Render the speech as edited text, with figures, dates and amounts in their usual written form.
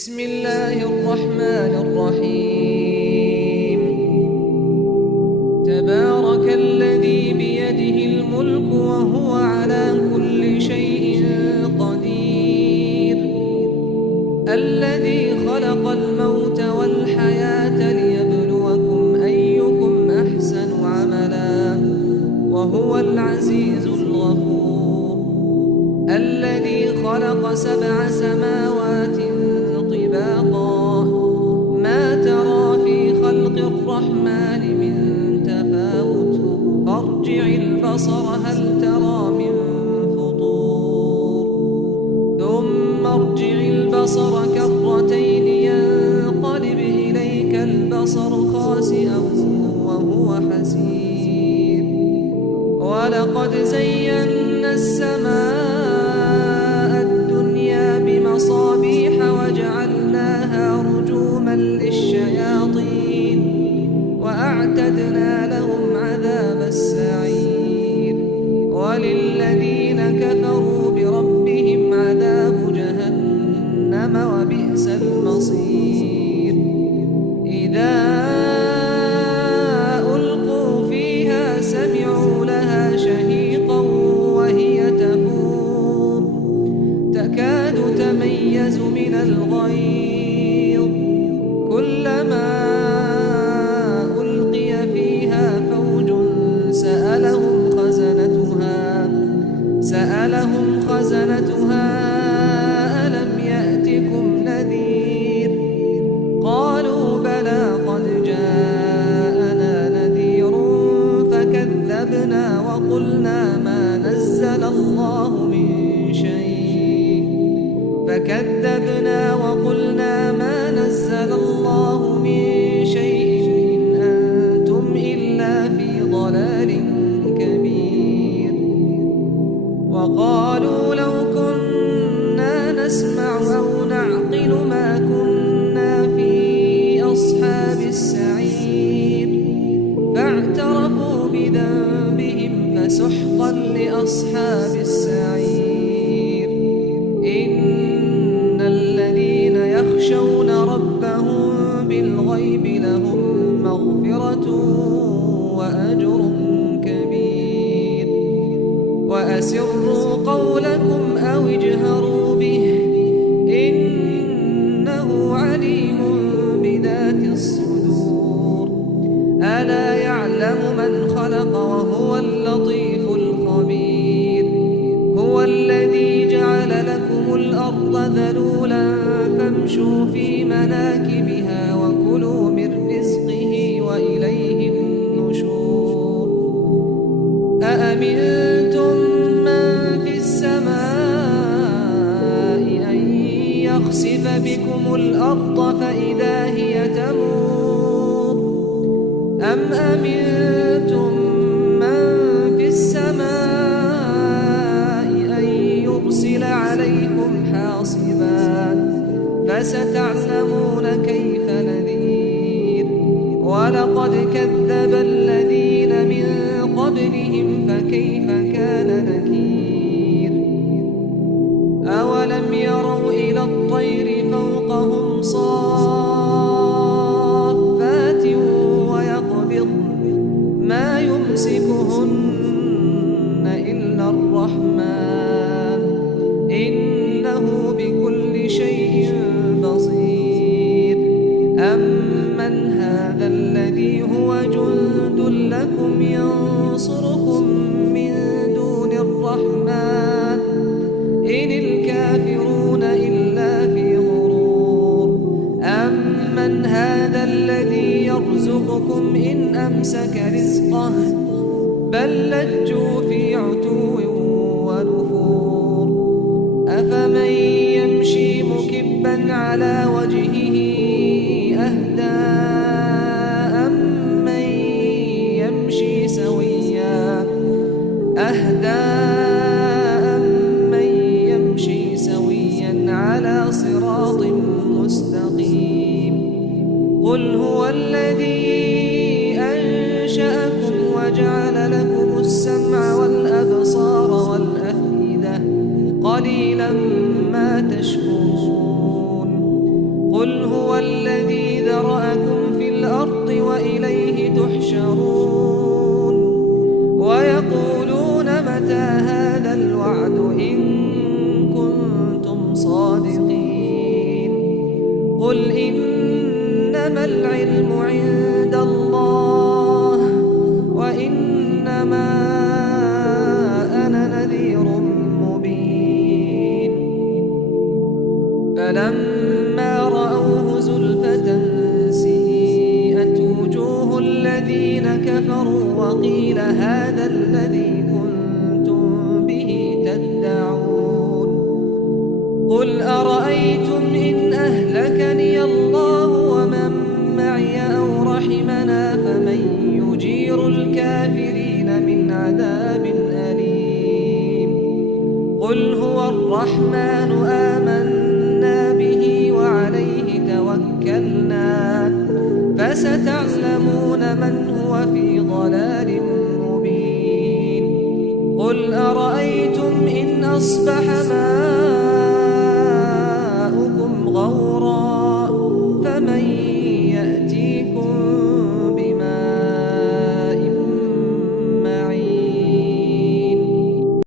بسم الله الرحمن الرحيم. تبارك الذي بيده الملك وهو على كل شيء قدير، الذي خلق الموت والحياة ليبلوكم أيكم أحسن عملا وهو العزيز الغفور، الذي خلق 7 سماوات طباقا ما ترى في خلق الرحمن من تفاوت فارجع البصر هل ترى من فطور ثم ارجع البصر كرتين ينقلب إليك البصر خاسئا وهو حسير، ولقد زينا السماء الدنيا بمصابيح وجعلناها رجوما للشياطين وأعتدنا لهم عذاب السعير، وللذين كفروا بربهم عذاب جهنم وبئس المصير. إذا ألقوا فيها سمعوا لها شهيقا وهي تفور تكاد تميز من الغيظ، كلما ألقي فيها فوج سألهم خزنتها ألم يأتكم نذير؟ قالوا بلى قد جاءنا نذير فكذبنا وقلنا ما نزل الله من شيء إن أنتم إلا في ضلال كبير. وقالوا لو كنا نسمع أو نعقل ما كنا في أصحاب السعير، فاعترفوا بذنبهم فسحقا لأصحاب السعير. إن الذين يخشون ربهم بالغيب لهم مغفرة وأجر كبير. وأسروا قولكم أو اجهروا به إنه عليم بذات الصدور. ألا يعلم من خلق وهو اللطيف الخبير. هو الذي جعل لكم الأرض ذلولا فامشوا في مناكبها وكلوا من رزقه وإليه النشور. أأمنتم من في السماء أن يخسف بكم الأرض فإذا هي تمور، أم أمنتم من في السماء أن يرسل عليكم حاصبا فستعلمون كيف نذير. ولقد كذب الذين من قبلهم فكيف كان نكير. أولم يروا إلى الطير فوقهم صافات ويقبضن ما يمسكهن إلا الرحمن إنه بكل شيء بصير. أمن هذا الذي هو جند لكم ينصركم من دون الرحمن إن الكافرون إلا في غرور. أمن هذا الذي يرزقكم إن أمسك رزقه بل لجوا في عتو ونفور. أفمن يمشي مكبا على وجهه أهدى أمن يمشي سويا على صراط مستقيم. قل هو الذي أنشأكم وجعل لكم السمع والأبصار والأفئدة قليلا ما تشكرون. قل هو الذي ذرأكم في الأرض وإليه تحشرون ويقولون متى هذا الوعد إن كنتم صادقين قل إنما العلم عند الله وإنما أنا نذير مبين فلما رأوه زلفة سيئت وجوه الذين كفروا وقيل هذا الذي كنتم به تدعون قل أرأيتم إن أهلكني الله ومن معي أو رحمنا فمن يجير الكافرين من عذاب أليم قل هو الرحمن آمنا به وعليه توكلنا فستعلمون من هو في ضلال مبين قل أرأيتم إن أصبح ماؤكم